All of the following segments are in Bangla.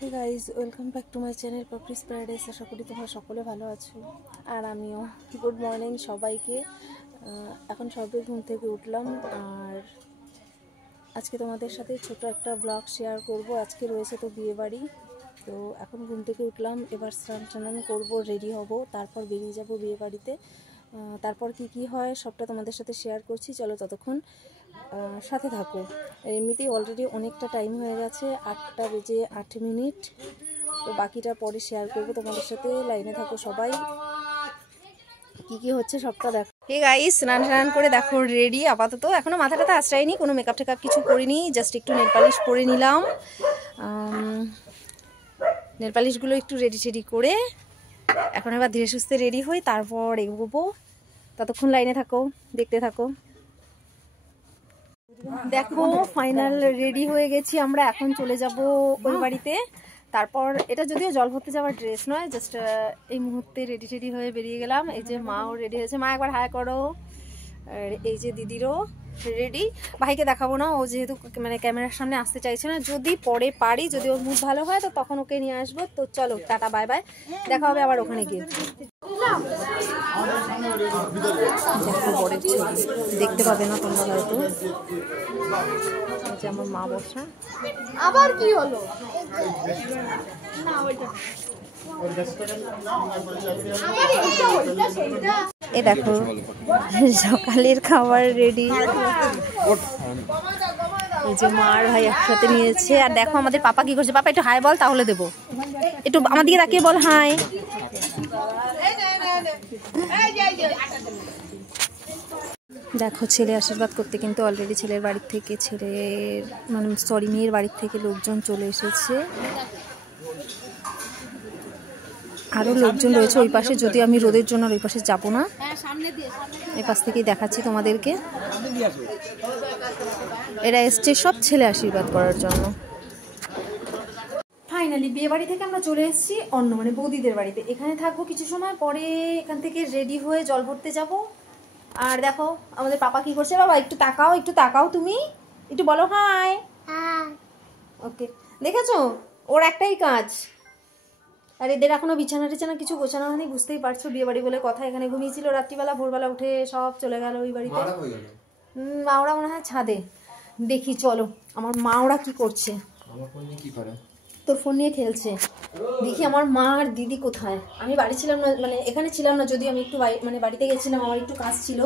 Hey guys welcome back to my channel Papri's paradise. আশা করি তোমরা সকলে ভালো আছো আর আমিও। গুড মর্নিং সবাইকে। এখন সবে ঘুম থেকে উঠলাম আর আজকে তোমাদের সাথে ছোট একটা ব্লগ শেয়ার করব। আজকে রয়েছে তো বিয়ে বাড়ি, তো এখন ঘুম থেকে উঠলাম, এবার স্নান টান করবো, রেডি হব, তারপর বেরিয়ে যাব বিয়ে বাড়িতে। তারপর কি হয় সবটা তোমাদের সাথে শেয়ার করছি, চলো ততক্ষণ সাথে থাকো। এমনিতেই অলরেডি অনেকটা টাইম হয়ে গেছে, 8টা বেজে 8 মিনিট, তো বাকিটা পরে শেয়ার করবো তোমাদের সাথে। লাইনে থাকো সবাই, কি হচ্ছে সবটা দেখো। হে গাইস, স্নান করে দেখো রেডি। আপাতত এখনো মাথাটাতে আশ্রয়নি, কোনো মেকআপ টেকআপ কিছু করিনি, জাস্ট একটু নেল পালিশ পরে নিলাম। নেল পালিশগুলো একটু রেডি করে এখন এবার ধীরে সুস্থে রেডি হই, তারপর এগোবো। ততক্ষণ লাইনে থাকো, দেখতে থাকো। দেখো ফাইনাল রেডি হয়ে গেছি আমরা, এখন চলে যাব ওই বাড়িতে। তারপর এটা যদিও জল ভরতে যাওয়ার ড্রেস নয়, জাস্ট এই মুহূর্তে রেডি হয়ে বেরিয়ে গেলাম। এই যে মাও রেডি হয়েছে, মা একবার হাই করো। আর এই যে দিদিরও রেডি। ভাইকে দেখাবো না, ও যেহেতু মানে ক্যামেরার সামনে আসতে চাইছে না। যদি পরে পারি, যদি ওর মুড ভালো হয় তো তখন ওকে নিয়ে আসবো। তো চলো টাটা বাই বাই, দেখা হবে আবার ওখানে গিয়ে। দেখতে পাবে না তোমরা হয়তো, আমার মা বসা। আবার কি হলো? এ দেখো সকালের খাবার রেডি। এই যে মা আর ভাই একসাথে নিয়েছে। আর দেখো আমাদের পাপা কি করছে। পাপা একটু হাই বল, তাহলে দেবো। একটু আমার দিকে তাকিয়ে বল হাই। দেখো ছেলে আশীর্বাদ করতে কিন্তু অলরেডি ছেলের বাড়ির থেকে মেয়ের বাড়ির থেকে লোকজন চলে এসেছে। আরও লোকজন রয়েছে ওই পাশে, যদিও আমি রোদের জন্য ওই পাশে যাবো না, এই পাশ থেকেই দেখাচ্ছি তোমাদেরকে। এরা এসছে সব ছেলে আশীর্বাদ করার জন্য। ফাইনালি বিয়ে বাড়ি থেকে আমরা চলে এসেছি মানে বৌদিদের বাড়িতে। এখানে থাকবো কিছু সময়, পরে এখান থেকে রেডি হয়ে জল ভরতে যাব। আর দেখো আমাদের পাপা কি করছে। বাবা একটু তাকাও, তুমি একটু বলো হাই। ওকে, দেখেছো ওর একটাই কাজ। আর এদের এখনো বিছানা টিছানা কিছু গোছানো হয়নি, বুঝতেই পারছো বিয়ে বাড়ি বলে কথা। এখানে ঘুমিয়েছিল রাত্রিবেলা, ভোরবেলা উঠে সব চলে গেল ওই বাড়িতে। মাওরা মনে হয় ছাদে। দেখি চলো আমার মাওরা কি করছে। তোর ফোন নিয়ে খেলছে। দেখি আমার মা আর দিদি কোথায়। আমি বাড়ি ছিলাম না, মানে এখানে ছিলাম না, যদিও আমি একটু বাড়িতে গেছিলাম, আমার একটু কাজ ছিল।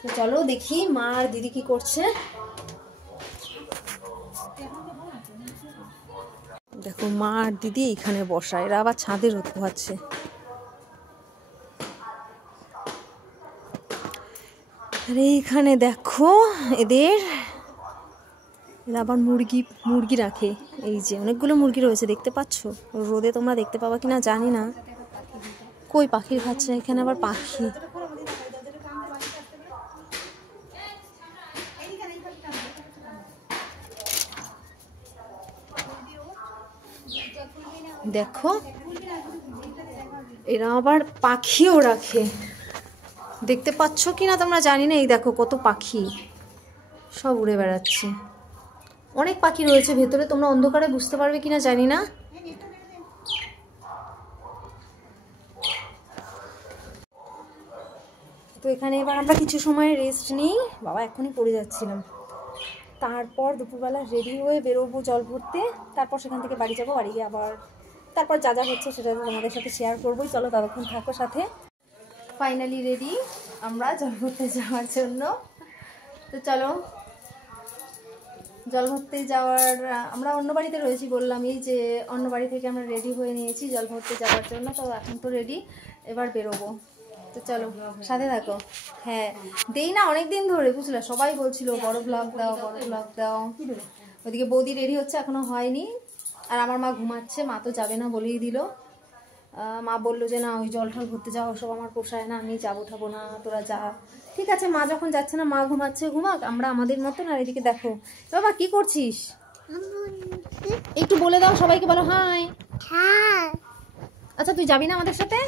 তো চলো দেখি মা আর দিদি কি করছে। দেখো মা আর দিদি এখানে বসা, এরা আবার ছাদে রোদ পোহাচ্ছে। আর এইখানে দেখো এরা আবার মুরগি রাখে। এই যে অনেকগুলো মুরগি রয়েছে, দেখতে পাচ্ছ। রোদে তোমরা দেখতে পাবা কিনা জানি না। কই পাখির খাচ্ছে, এখানে আবার পাখি। দেখো এরা আবার পাখিও রাখে, দেখতে পাচ্ছ কিনা তোমরা জানি না। এই দেখো কত পাখি, সব উড়ে বেড়াচ্ছে। অনেক পাখি রয়েছে ভেতরে, তোমরা অন্ধকারে বুঝতে পারবে কিনা জানি না। তো এখানে এবার আমরা কিছু সময় রেস্ট নিই। বাবা এখনই পড়ে যাচ্ছিলাম। তারপর দুপুরবেলা রেডি হয়ে বেরোবো জল ভরতে। তারপর সেখান থেকে বাড়ি যাবো, বাড়ি গিয়ে আবার তারপর যা হচ্ছে সেটা তোমাদের সাথে শেয়ার করবোই। চলো ততক্ষণ থাকো সাথে। ফাইনালি রেডি আমরা জল ভরতে যাওয়ার জন্য। তো চলো জল ভরতে যাওয়ার, আমরা অন্য বাড়িতে রয়েছি বললাম, এই যে অন্য বাড়ি থেকে আমরা রেডি হয়ে নিয়েছি জল ভরতে যাওয়ার জন্য। তো এখন তো রেডি, এবার বেরোবো। তো চলো সাথে থাকো। হ্যাঁ দেই না অনেকদিন ধরে, বুঝলে সবাই বলছিল বড় ব্লগ দাও। ওদিকে বৌদি রেডি হচ্ছে, এখনো হয়নি। আর আমার মা ঘুমাচ্ছে, মা তো যাবে না বলেই দিল। মা বললো যে না ওই জল ঠল ভরতে যাওয়া ওসব আমার পোষায় না, আমি যাবো না, তোরা যা। ঠিক আছে, মা যখন যাচ্ছে না, মা ঘুমাচ্ছে, ঘুমাক, আমরা আমাদের মতন। আর এদিকে দেখো বাবা কি করছিস, একটু বলে দাও সবাইকে, বলো হাই। আচ্ছা তুই যাবি না আমাদের সাথে?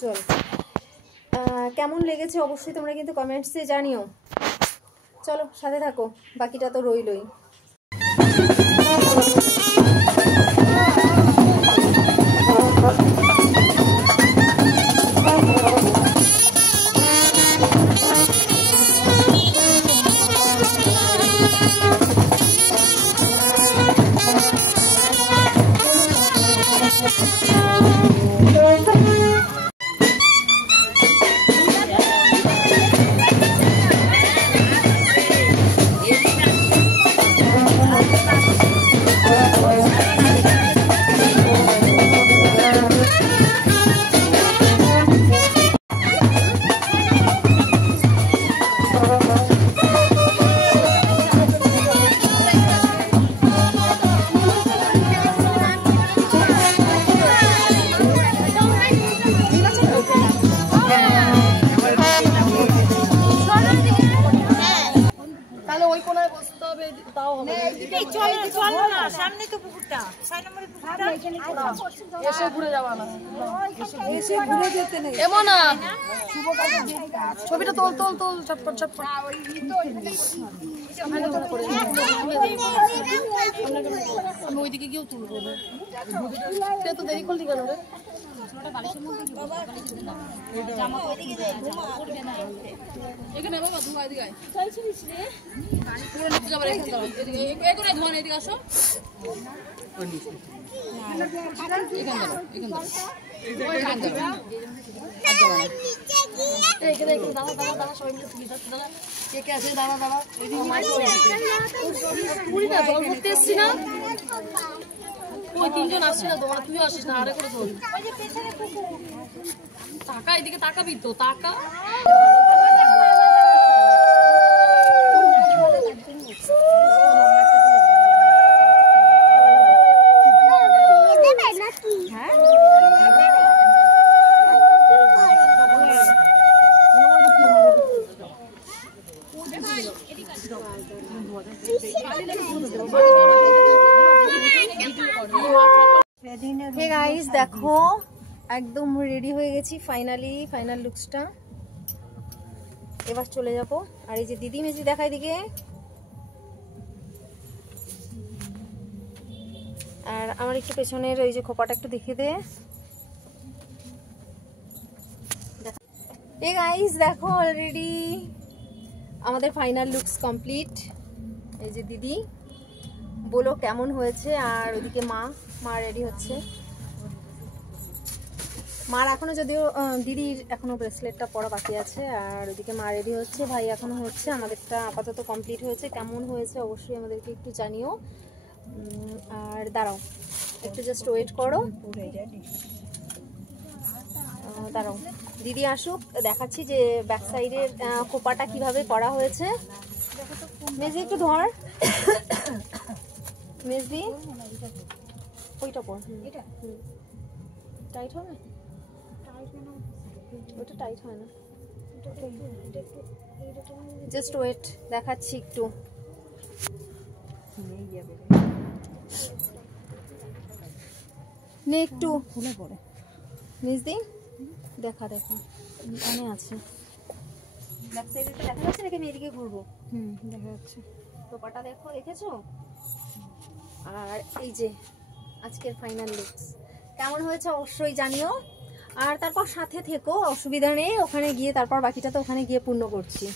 চল, কেমন লেগেছে অবশ্যই তোমরা কিন্তু কমেন্টসে জানিও। চলো সাথে থাকো, বাকিটা তো রইলই। ছবিটা তোল তোল তোল চটপট চটপট আমি ওইদিকে গিয়েও তুলবো সে তো দেরি করলি কেন রে এখানে বাবা ধোয়া এদিকে আয় চলছিস রে পুরো নিচে যাবার এখানে দাও এদিকে এখানে ধোয়া এদিকে আসো এখানে দাও এখানে দাও তিনজন আসছে না তোমার তুই আসিস না আরে করে ধর টাকা এদিকে তাকাবি তো টাকা হে গাইস দেখো একদম রেডি হয়ে গেছি ফাইনাল লুকসটা এবার চলে যাব আর এই যে দিদি মেজি দেখাই দিকে আর আমার একটু পেছনের ওই যে খোপাটা একটু দেখিয়ে দে হে গাইস দেখো অলরেডি আমাদের ফাইনাল লুকস কমপ্লিট এই যে দিদি বলো কেমন হয়েছে আর ওদিকে মা রেডি হচ্ছে মার এখনো যদিও দিদির এখনো ব্রেসলেটটা পরা বাকি আছে আর ওদিকে মা রেডি হচ্ছে ভাই এখনো হচ্ছে আমাদেরটা আপাতত কমপ্লিট হয়েছে কেমন হয়েছে অবশ্যই আমাদেরকে একটু জানিও আর দাঁড়াও একটু জাস্ট ওয়েট করো দাঁড়াও দিদি আসুক দেখাচ্ছি যে ব্যাক সাইডের খোপাটা কিভাবে করা হয়েছে মেজি একটু ধর মেজদি ওইটা পর এটা টাইট হবে ওটা টাইট হয় না জাস্ট ওয়েট দেখাচ্ছি একটু নে একটু খুলে পড়ে মেজদি দেখা মনে আছে ব্যাক সাইডটা দেখা যাচ্ছে নাকি আমি এদিকে ঘুরবো দেখা যাচ্ছে টোপাটা দেখেছো আর এই যে আজকের ফাইনাল লুকস কেমন হয়েছে অবশ্যই জানিও আর তারপর সাথে থেকো অসুবিধা নেই ওখানে গিয়ে তারপর বাকিটা তো ওখানে গিয়ে পূর্ণ করছি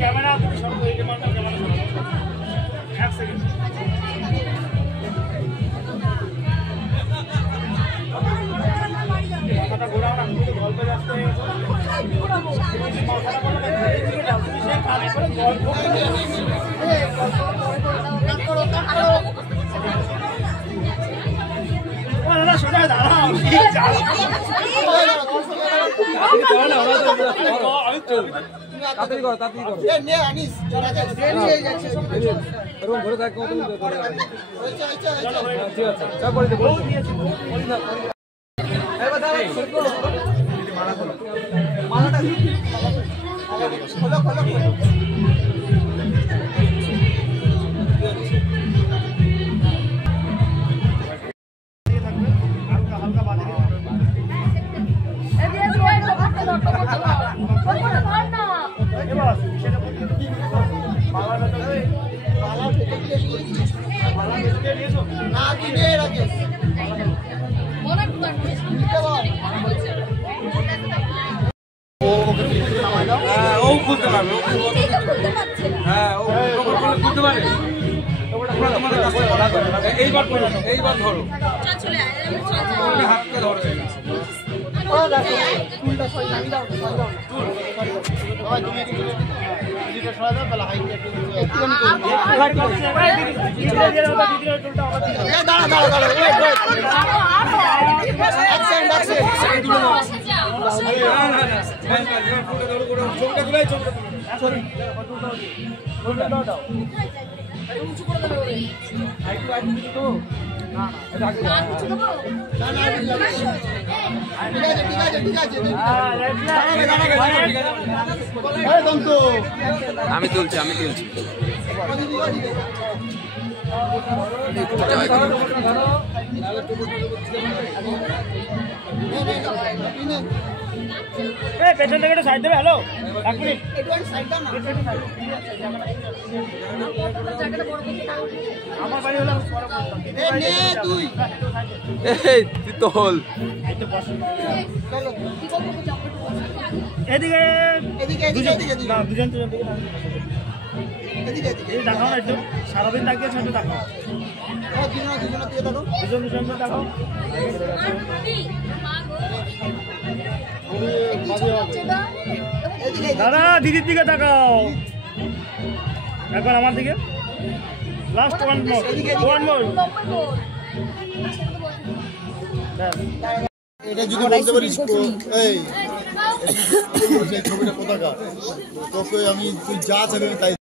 ক্যামেরা এক সেকেন্ড মাথাটা ঘোরাও না, গল্প যাচ্ছে দাদা সোজা দাঁড়াও তাড়াতাড়ি করো তাড়াতাড়ি করো এরকম ধরে থাকো ঠিক আছে তারপরে ও খুলতে পারবে হ্যাঁ ও খুলতে পারে এইবার ধরো হাতকে ধরো আমি তুলছি পেছন থেকে একটু সাইড দেবে। হ্যালো এক মিনিট আমার বাড়ি হলো তোল এদিকে না দুজন দেখাও না একটু সারাদিন তাকিয়েছে একটু দেখাও দুজন দেখাও দাদা দিদির দিকে তাকাও এখন আমার দিকে লাস্ট ওয়ান মোর এটা যদি বলতে পারিস এই ছবিটা পতাকা তোকে আমি তুই যা চাবি তাই